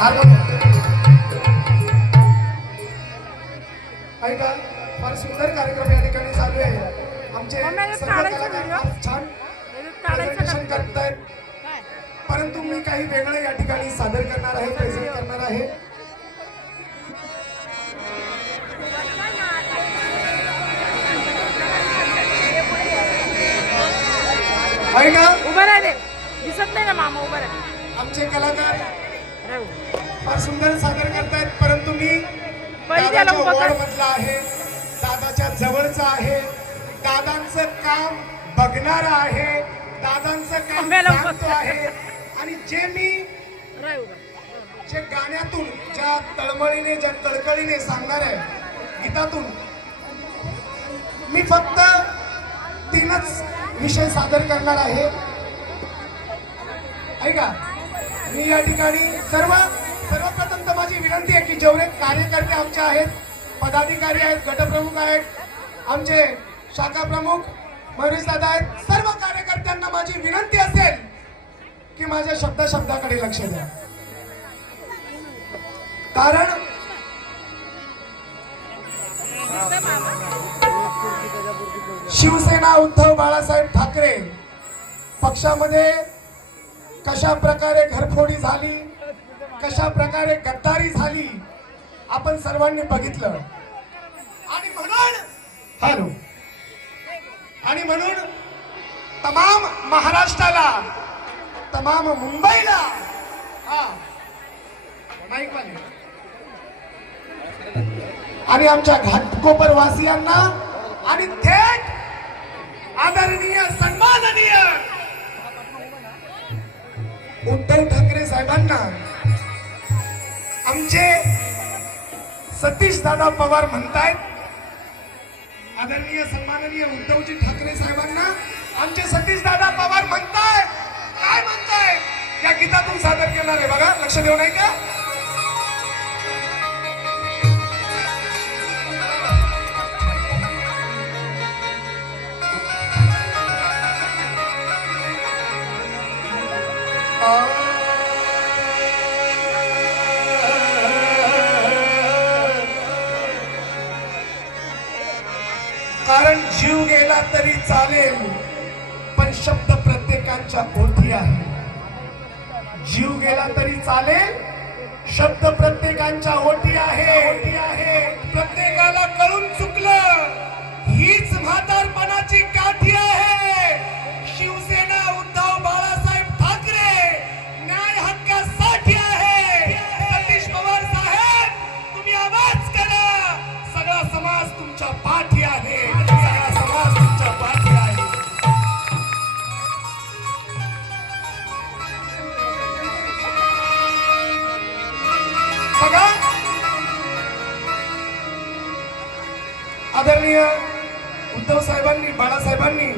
Harmonium ऐका, फार सुंदर कार्यक्रम या ठिकाणी चालू आहे. आमचे सर्व कलाकार फार छान प्रेझेंटेशन करत आहेत, परंतु मी काही वेगळं या ठिकाणी सादर करणार आहे, प्रेझेंट करणार आहे. ऐका, उभं राहिले, दिसत नाही ना मामा, उभं राहिले. आमचे कलाकार फार सुंदर सादर करतायत, परंतु मी दादाच्या वॉर्ड मधला आहे, दादाच्या जवळचा आहे, दादांचं काम बघणारा आहे, दादांचं काम जाणतो आहे. आणि जे गाण्यातून ज्या तळमळीने ज्या कळकळीने सांगणार आहे, गीतातून मी फक्त 3च विषय सादर करणार आहे. ऐका, मी या ठिकाणी सर्वप्रथम तर माझी विनंती आहे की जेवढे कार्यकर्ते आमचे आहेत, पदाधिकारी आहेत, गटप्रमुख आहेत, आमचे शाखा प्रमुख महेश दादा आहेत, सर्व कार्यकर्त्यांना माझी विनंती असेल की माझ्या शब्दाकडे लक्ष द्या. कारण शिवसेना उद्धव बाळासाहेब ठाकरे पक्षामध्ये कशा प्रकारे घरफोडी झाली, कशा प्रकारे गद्दारी झाली, आपण सर्वांनी बघितलं. आणि म्हणून तमाम महाराष्ट्राला, तमाम मुंबईला, आणि आमच्या घाटकोपर वासियांना आणि थेट आदरणीय सन्माननीय उद्धव ठाकरे साहेबांना, आमचे सतीश दादा पवार म्हणतायत, आदरणीय सन्माननीय उद्धवजी ठाकरे साहेबांना आमचे सतीश दादा पवार म्हणताय. काय म्हणताय या गीतातून सादर करणार आहे बघा, लक्ष देऊ नाही का? कारण जीव गेला तरी चालेल, पण शब्द प्रत्येकाच्या ओठी आहे. जीव गेला तरी चालेल, शब्द प्रत्येकाच्या ओठी आहे. प्रत्येकाला कळून चुकलं, हीच म्हातारपणाची काठी आहे. शिवसेना उद्धव बाळासाहेब ठाकरे न्याय हक्कासाठी आहे. सतीश पवार साहेब, तुम्ही आवाज करा. सगळा समाज तुमच्या पाठी आहे, सगळा समाज तुमच्या पाठी आहे. बघा, आदरणीय उद्धव साहेबांनी, बाळासाहेबांनी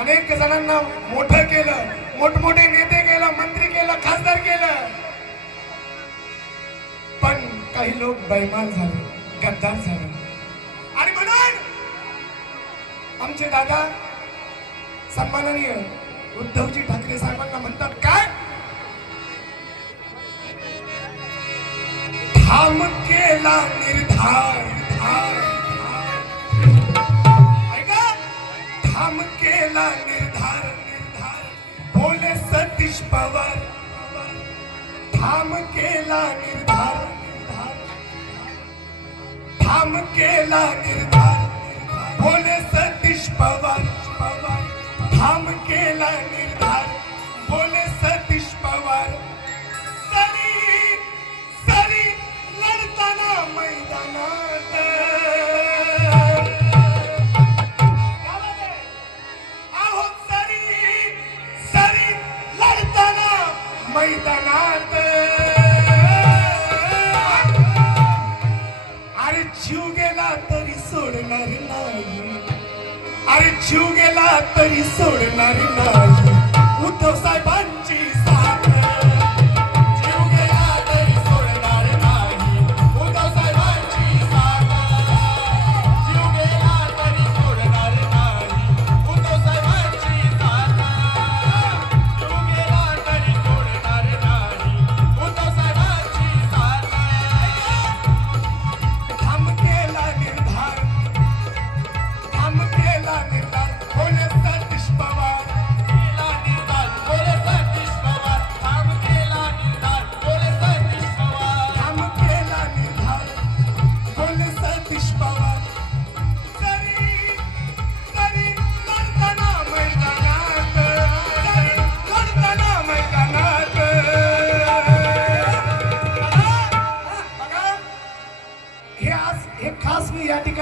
अनेक जणांना मोठं केलं, मोठमोठे नेते केलं, मंत्री केलं, खासदार केलं, पण काही लोक बेईमान झाले, गद्दार झाले. आणि म्हणून आमचे दादा सन्माननीय उद्धवजी ठाकरे साहेबांना म्हणतात काय, ठाम केला निर्धार, ऐका, ठाम केला निर्धार, बोले सतीश पवार. ठाम केला निर्धार, ठाम केला निर्धार, बोले सतीश पवार. ठाम केला निर्धार, बोले सतीश पवार. सरी लढताना मैदानात, आहो सरी लढताना मैदानात. अरे जीव गेला तरी सोडणार नाही, अरे जीव गेला तरी सोडणार नाही. उद्धव साहेबांची साथ, जीव गेला तरी सोडणार नाही. उद्धव साहेबांची साथ, जीव गेला तरी सोडणार नाही. उद्धव साहेबांची साथ, जीव गेला तरी सोडणार नाही. उद्धव साहेबांची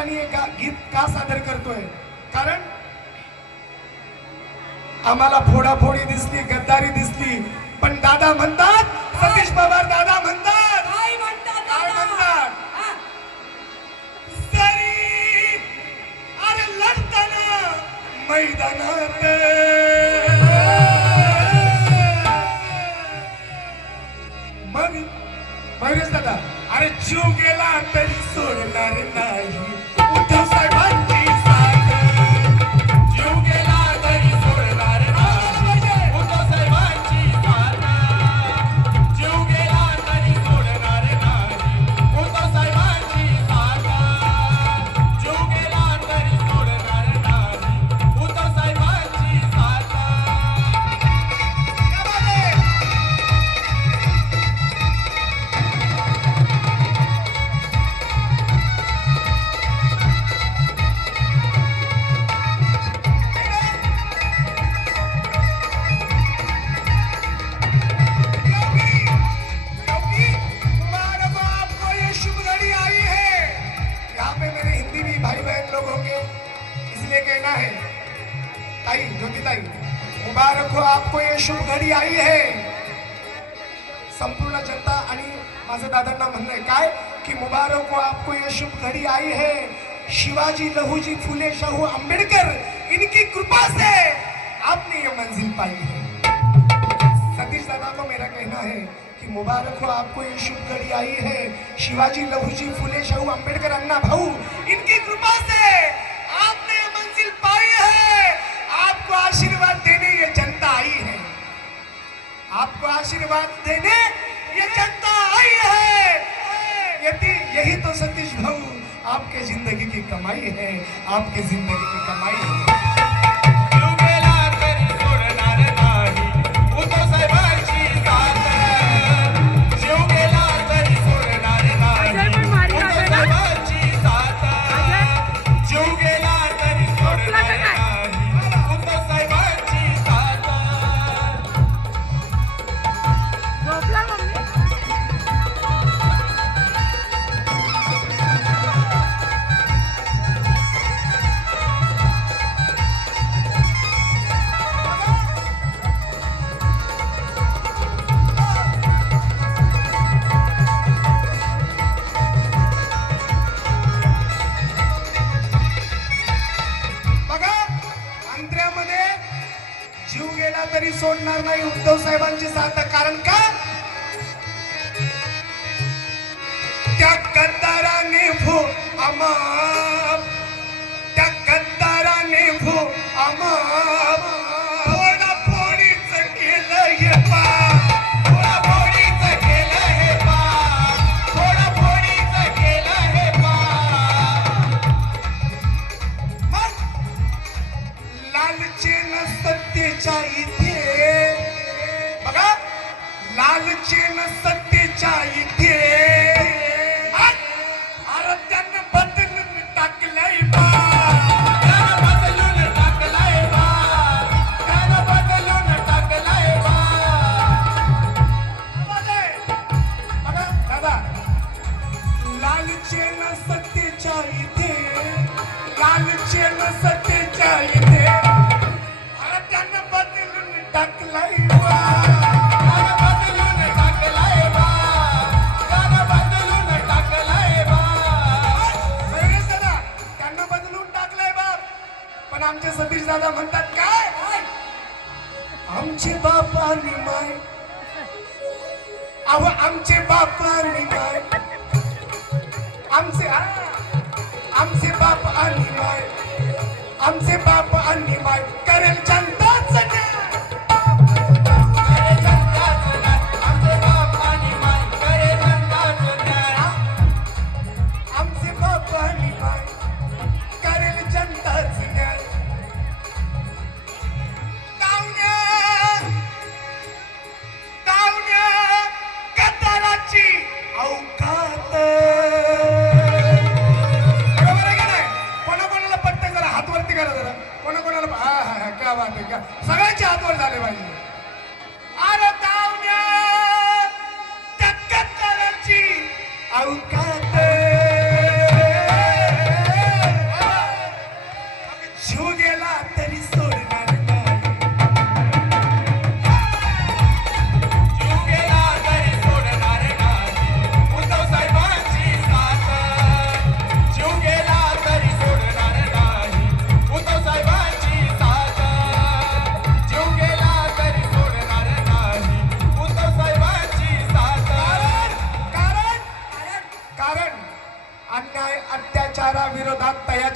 ठिकाणी एक गीत का सादर करतोय, कारण आम्हाला फोडाफोडी दिसली, गद्दारी दिसली, पण दादा म्हणतात, सतीश पवार दादा म्हणतात, काय म्हणतात काय दादा? म्हणतात? हा? सरी अरे लढताना मैदानात मग महेश दादा, अरे जीव गेला तरी सोडणार नाही उद्धव साहेबांची साथ. जीव गेला तरी सोडणार नाही उद्धव साहेबांची साथ. जीव गेला तरी सोडणार नाही उद्धव साहेबांची साथ. जीव गेला तरी सोडणार नाही उद्धव साहेबांची साथ. क्या बात है? क्योंकि मुबारक हो आपको ये शुभ घड़ी आई है. यहाँ पे मेरे हिंदी भी भाई बहन लोग होंगे, इसलिए कहना है, ताई ज्योति ताई, मुबारक हो आपको ये शुभ घड़ी आई है. संपूर्ण जनता आणि माझं दादांना म्हणणं आहे काय की मुबारक हो आपको ये शुभ घड़ी आई है. शिवाजी, लहूजी, फुले, शाहू, अंबेडकर, इनकी कृपा से आपने ये मंजिल पाई है. सतीश दादा को मेरा कहना है कि मुबारक हो आपको ये शुभ घड़ी आई है. शिवाजी, लहूजी, फुले, शाहू, अंबेडकर, अन्ना भाऊ, इनकी कृपा से आपने ये मंजिल पाई है. आपको आशीर्वाद देने ये जनता आई है. आपको आशीर्वाद देने ये जनता आई है. यही तो सतीश भाऊ आपके जिंदगी की कमाई है, आपके जिंदगी की कमाई है. जीव गेला तरी सोडणार नाही उद्धव साहेबांची साथ. जीव गेला तरी सोडणार नाही अजय पण भारी उद्धव गातोय ना? साहेबांची साथ. जीव गेला तरी सोडणार का काय? नाही उद्धव साहेबांची साथ. झोपला मम्मी. बघा, अंतऱ्यामध्ये जीव गेला तरी सोडणार नाही उद्धव साहेबांची साथ. कारण का त्या गद्दाराने भो आमाप, त्या गद्दाराने भो आमाप फोडाफोडीच केलं हे पाप. फोडाफोडीच केलं हे पाप. फोडाफोडीच केलं हे पाप. मग लालचेन सत्तेच्या इथे, बघा, लालचेन सत्तेच्या इथे अरे त्यानं बदलून टाकलंय बा. त्यानं बदलून टाकलंय बा. त्यानं बदलून टाकलंय बा. बघा दादा, लालचेन सत्तेच्या इथे, लालचेन सत्तेच्या इथे अरे त्यानं बदलून टाकलंय बा. त्यानं बदलून टाकलंय बा. त्यानं बदलून टाकलंय बा. महेश दादा, त्यांना बदलून टाकलंय बा. पण आमचे सतीश दादा म्हणतात काय, आमचे बाप आणि माय, अहो आमचे बाप आणि माय, आमचे बाप आणि माय, आमचे बाप आणि माय करेल जनताच न्याय. करेल जनताच न्याय. आमचे बाप आणि माय करेल जनताच न्याय. आमचे बाप आणि माय करेल जनताच न्याय. तावण्या, तावण्या गद्दाराची अवकात. बरोबर आहे का नाही? कोणाकोणाला पटतंय जरा हात वरती करा जरा. कोणाकोणाला, हा हा हा, क्या बात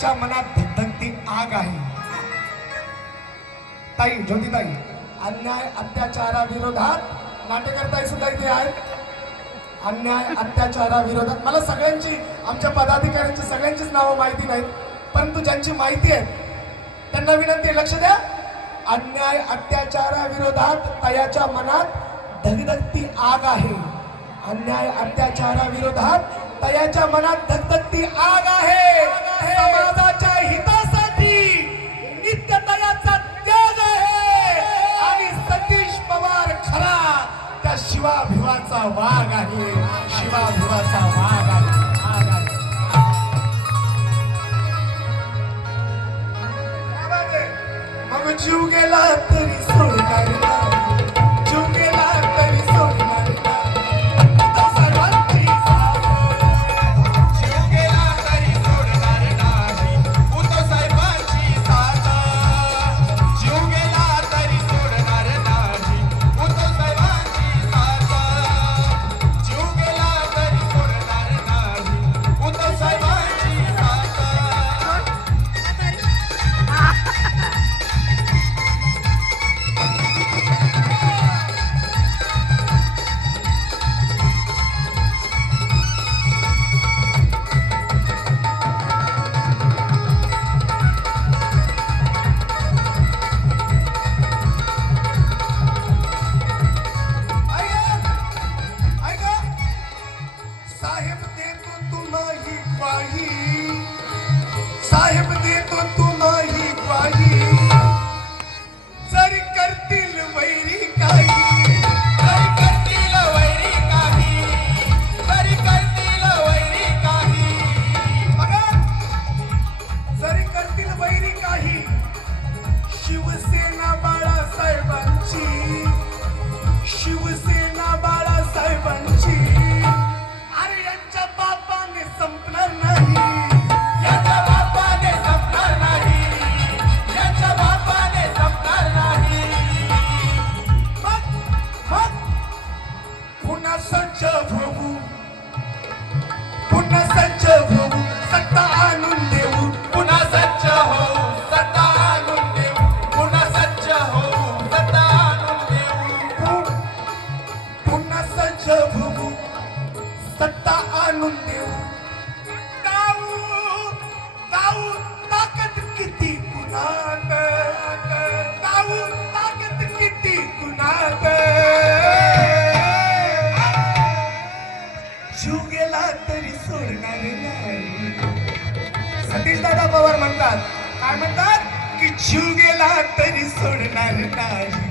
तयाच्या मनात धगधगती आग आहे. ताई ज्योतिताई, अन्याय अत्याचाराविरोधात नाट्यकर्ता सुद्धा इथे आहेत. अन्याय अत्याचाराविरोधात मला सगळ्यांची, आमच्या पदाधिकाऱ्यांची सगळ्यांचीच नावं माहिती नाहीत, परंतु ज्यांची माहिती आहे त्यांना विनंती आहे, लक्ष द्या. अन्याय अत्याचाराविरोधात तयाच्या मनात धगधगती आग आहे. अन्याय अत्याचाराविरोधात तयाच्या मनात धगधगती आग आहे. समाजाच्या हितासाठी नित्य तयाचा त्याग आहे. आणि सतीश पवार खरा त्या शिवाभिवाचा वाघ आहे. शिवाभिवाचा वाघ आहे. मग जीव गेला तरी सोडणार नाही. जीव गेला तरी सोडणार नाही. तो सर्वांची साथ. जीव गेला तरी सोडणार नाही. उद्धव साहेबांची साथ. जीव गेला तरी सोडणार नाही. उद्धव साहेबांची साथ. जीव गेला तरी सोडणार नाही. उद्धव साहेबांची साथ. ऐका, साहेब देतो तुम्हाही ग्वाही. साहेब देतो तुम्हाही ग्वाही. जरी करतील वैरी काही. जरी करतील वैरी काही. जरी करतील वैरी काही. बघा, जरी करतील वैरी काही. शिवसेना बाळासाहेबांची. शिवसेना बाळासाहेबांची. अरे यांच्या बापाने संपणार नाही. याच्या बापाने संपणार नाही. याच्या बापाने संपणार नाही. मग पुन्हा सज्ज होऊ. पुन्हा सज्ज होऊ. सत्ता आणून देऊ. पुन्हा सज्ज होऊ. सत्ता आणून देऊ. पुन्हा सज्ज होऊ. सत्ता आणून देऊ. पुन्हा सज्ज होऊ. सत्ता आणून देऊ. गाऊ गाऊ ताकद किती कुणात. गाऊ ताकद किती कुणात. जीव गेला तरी सोडणार नाही. सतीश दादा पवार म्हणतात, काय म्हणतात की जीव गेला तरी सोडणार नाही.